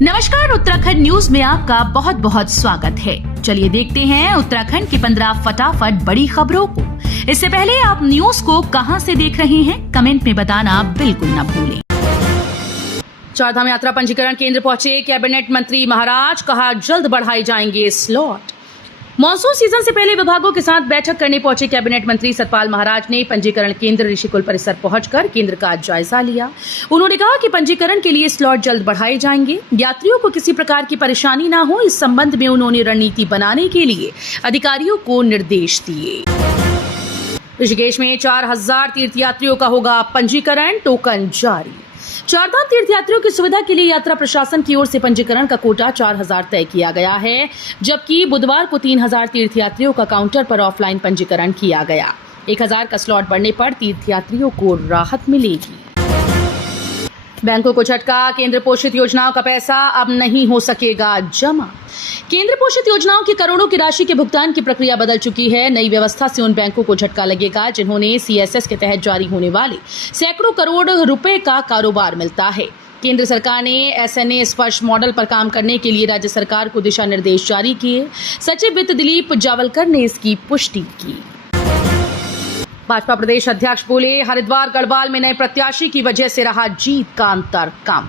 नमस्कार, उत्तराखंड न्यूज में आपका बहुत बहुत स्वागत है। चलिए देखते हैं उत्तराखंड की 15 फटाफट बड़ी खबरों को। इससे पहले आप न्यूज को कहां से देख रहे हैं, कमेंट में बताना बिल्कुल न भूलें। चारधाम यात्रा पंजीकरण केंद्र पहुंचे कैबिनेट मंत्री महाराज, कहा जल्द बढ़ाए जाएंगे स्लॉट। मॉनसून सीजन से पहले विभागों के साथ बैठक करने पहुंचे कैबिनेट मंत्री सतपाल महाराज ने पंजीकरण केंद्र ऋषिकुल परिसर पहुंचकर केंद्र का जायजा लिया। उन्होंने कहा कि पंजीकरण के लिए स्लॉट जल्द बढ़ाए जाएंगे, यात्रियों को किसी प्रकार की परेशानी न हो, इस संबंध में उन्होंने रणनीति बनाने के लिए अधिकारियों को निर्देश दिए। ऋषिकेश में 4000 तीर्थयात्रियों का होगा पंजीकरण, टोकन जारी। चारधाम तीर्थयात्रियों की सुविधा के लिए यात्रा प्रशासन की ओर से पंजीकरण का कोटा 4000 तय किया गया है, जबकि बुधवार को 3000 तीर्थयात्रियों का काउंटर पर ऑफलाइन पंजीकरण किया गया। 1000 का स्लॉट बढ़ने पर तीर्थयात्रियों को राहत मिलेगी। बैंकों को झटका, केंद्र पोषित योजनाओं का पैसा अब नहीं हो सकेगा जमा। केंद्र पोषित योजनाओं की करोड़ों की राशि के भुगतान की प्रक्रिया बदल चुकी है। नई व्यवस्था से उन बैंकों को झटका लगेगा जिन्होंने सीएसएस के तहत जारी होने वाले सैकड़ों करोड़ रुपए का कारोबार मिलता है। केंद्र सरकार ने एसएनए स्पर्श मॉडल पर काम करने के लिए राज्य सरकार को दिशा निर्देश जारी किए। सचिव वित्त दिलीप जावलकर ने इसकी पुष्टि की। भाजपा प्रदेश अध्यक्ष बोले, हरिद्वार गढ़वाल में नए प्रत्याशी की वजह से रहा जीत का अंतर कम।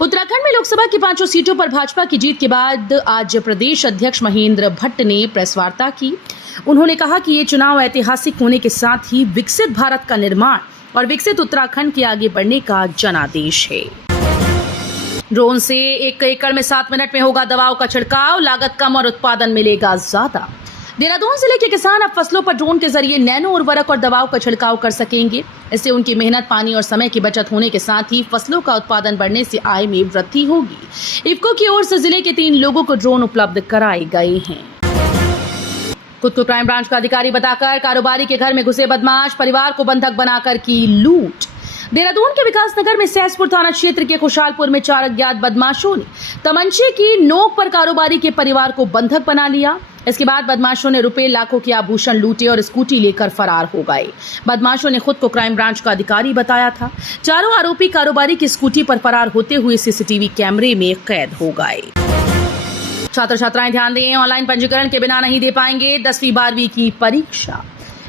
उत्तराखंड में लोकसभा की 5 सीटों पर भाजपा की जीत के बाद आज प्रदेश अध्यक्ष महेंद्र भट्ट ने प्रेस वार्ता की। उन्होंने कहा कि ये चुनाव ऐतिहासिक होने के साथ ही विकसित भारत का निर्माण और विकसित उत्तराखंड के आगे बढ़ने का जनादेश है। ड्रोन से 1 एकड़ में 7 मिनट में होगा दवाओं का छिड़काव, लागत कम और उत्पादन मिलेगा ज्यादा। देहरादून जिले के किसान अब फसलों पर ड्रोन के जरिए नैनो उर्वरक और दवाओं का छिड़काव कर सकेंगे। इससे उनकी मेहनत, पानी और समय की बचत होने के साथ ही फसलों का उत्पादन बढ़ने से आय में वृद्धि होगी। इफ्को की ओर से जिले के 3 लोगों को ड्रोन उपलब्ध कराए गए हैं। खुद को क्राइम ब्रांच का अधिकारी बताकर कारोबारी के घर में घुसे बदमाश, परिवार को बंधक बनाकर की लूट। देहरादून के विकासनगर में सहसपुर थाना क्षेत्र के खुशालपुर में 4 अज्ञात बदमाशों ने तमंचे की नोक पर कारोबारी के परिवार को बंधक बना लिया। इसके बाद बदमाशों ने रुपए, लाखों के आभूषण लूटे और स्कूटी लेकर फरार हो गए। बदमाशों ने खुद को क्राइम ब्रांच का अधिकारी बताया था। चारों आरोपी कारोबारी की स्कूटी पर फरार होते हुए सीसीटीवी कैमरे में कैद हो गए। छात्र छात्राएं ध्यान दें, ऑनलाइन पंजीकरण के बिना नहीं दे पाएंगे 10वीं 12वीं की परीक्षा।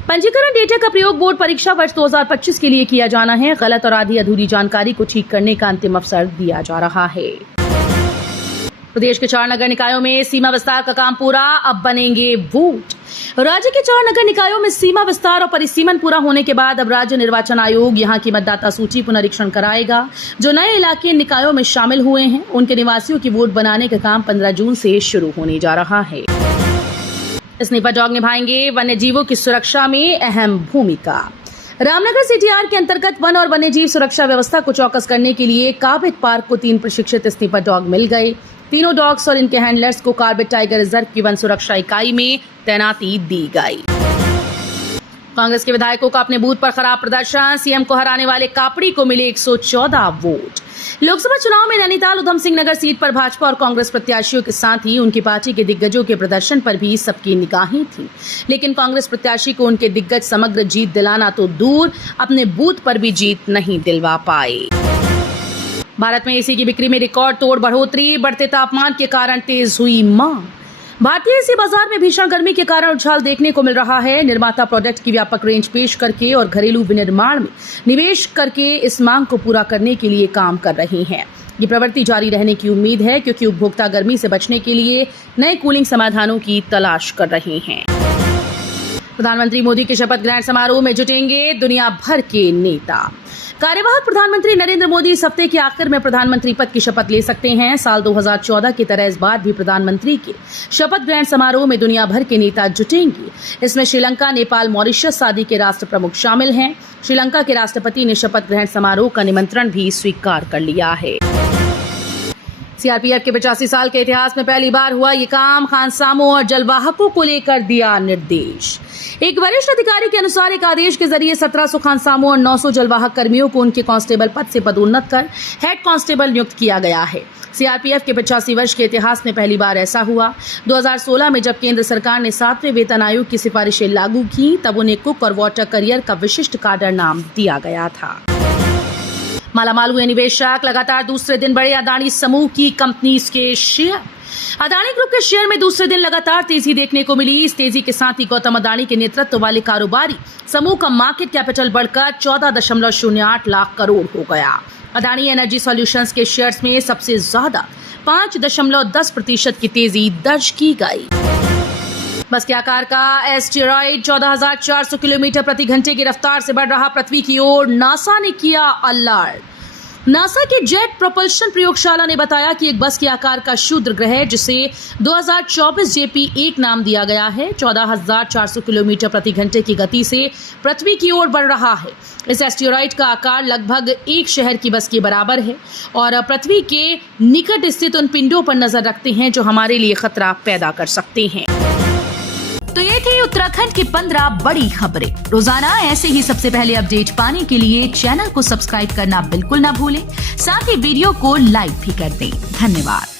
पंजीकरण डेटा का प्रयोग बोर्ड परीक्षा वर्ष 2025 के लिए किया जाना है। गलत और आधी अधूरी जानकारी को ठीक करने का अंतिम अवसर दिया जा रहा है। प्रदेश के 4 नगर निकायों में सीमा विस्तार का काम पूरा, अब बनेंगे वोट। राज्य के 4 नगर निकायों में सीमा विस्तार और परिसीमन पूरा होने के बाद अब राज्य निर्वाचन आयोग यहां की मतदाता सूची पुनरीक्षण कराएगा। जो नए इलाके निकायों में शामिल हुए हैं, उनके निवासियों की वोट बनाने का काम 15 जून से शुरू होने जा रहा है। स्नीपर डॉग निभाएंगे वन्य जीवों की सुरक्षा में अहम भूमिका। रामनगर सीटीआर के अंतर्गत वन और वन्यजीव सुरक्षा व्यवस्था को चौकस करने के लिए कार्बेट पार्क को 3 प्रशिक्षित स्नीपर डॉग मिल गए। तीनों डॉग्स और इनके हैंडलर्स को कार्बेट टाइगर रिजर्व की वन सुरक्षा इकाई में तैनाती दी गई। कांग्रेस के विधायकों का अपने बूथ पर खराब प्रदर्शन, सीएम को हराने वाले कापड़ी को मिले 114 वोट। लोकसभा चुनाव में नैनीताल उधम सिंह नगर सीट पर भाजपा और कांग्रेस प्रत्याशियों के साथ ही उनकी पार्टी के दिग्गजों के प्रदर्शन पर भी सबकी निगाहें थी, लेकिन कांग्रेस प्रत्याशी को उनके दिग्गज समग्र जीत दिलाना तो दूर, अपने बूथ पर भी जीत नहीं दिलवा पाए। भारत में एसी की बिक्री में रिकॉर्ड तोड़ बढ़ोतरी, बढ़ते तापमान के कारण तेज हुई मांग। भारतीय एसी बाजार में भीषण गर्मी के कारण उछाल देखने को मिल रहा है। निर्माता प्रोडक्ट की व्यापक रेंज पेश करके और घरेलू विनिर्माण में निवेश करके इस मांग को पूरा करने के लिए काम कर रहे हैं। ये प्रवृत्ति जारी रहने की उम्मीद है, क्योंकि उपभोक्ता गर्मी से बचने के लिए नए कूलिंग समाधानों की तलाश कर रहे हैं। प्रधानमंत्री मोदी के शपथ ग्रहण समारोह में जुटेंगे दुनिया भर के नेता। कार्यवाहक प्रधानमंत्री नरेंद्र मोदी इस हफ्ते के आखिर में प्रधानमंत्री पद की शपथ ले सकते हैं। साल 2014 की तरह इस बार भी प्रधानमंत्री के शपथ ग्रहण समारोह में दुनिया भर के नेता जुटेंगे। इसमें श्रीलंका, नेपाल, मॉरिशस आदि के राष्ट्र प्रमुख शामिल हैं। श्रीलंका के राष्ट्रपति ने शपथ ग्रहण समारोह का निमंत्रण भी स्वीकार कर लिया है। सीआरपीएफ के 85 साल के इतिहास में पहली बार हुआ ये काम। खानसामों और जलवाहकों को लेकर दिया निर्देश। एक वरिष्ठ अधिकारी के अनुसार एक आदेश के जरिए 1700 खानसामों और 900 जलवाहक कर्मियों को उनके कांस्टेबल पद से पदोन्नत कर हेड कांस्टेबल नियुक्त किया गया है। सीआरपीएफ के 85 वर्ष के इतिहास में पहली बार ऐसा हुआ। 2016 में जब केंद्र सरकार ने 7वें वेतन आयोग की सिफारिशें लागू की, तब उन्हें कुक और वाटर करियर का विशिष्ट काडर नाम दिया गया था। मालामाल हुए निवेशक, लगातार दूसरे दिन बढ़े अदानी समूह की कंपनीज के शेयर। अदानी ग्रुप के शेयर में दूसरे दिन लगातार तेजी देखने को मिली। इस तेजी के साथ ही गौतम अदानी के नेतृत्व वाले कारोबारी समूह का मार्केट कैपिटल बढ़कर 14.08 लाख करोड़ हो गया। अदानी एनर्जी सॉल्यूशंस के शेयर्स में सबसे ज्यादा 5.10% की तेजी दर्ज की गई। बस के आकार का एस्टेरॉयड 14,400 किलोमीटर प्रति घंटे की रफ्तार से बढ़ रहा पृथ्वी की ओर। नासा ने किया अलर्ट। नासा के जेट प्रोपल्शन प्रयोगशाला ने बताया कि एक बस के आकार का क्षुद्र ग्रह, जिसे 2024 JP1 नाम दिया गया है, 14,400 किलोमीटर प्रति घंटे की गति से पृथ्वी की ओर बढ़ रहा है। इस एस्टेरॉयड का आकार लगभग एक शहर की बस के बराबर है और पृथ्वी के निकट स्थित उन पिंडों पर नजर रखते हैं जो हमारे लिए खतरा पैदा कर सकते हैं। तो ये थी उत्तराखंड की 15 बड़ी खबरें। रोजाना ऐसे ही सबसे पहले अपडेट पाने के लिए चैनल को सब्सक्राइब करना बिल्कुल ना भूलें। साथ ही वीडियो को लाइक भी कर दें। धन्यवाद।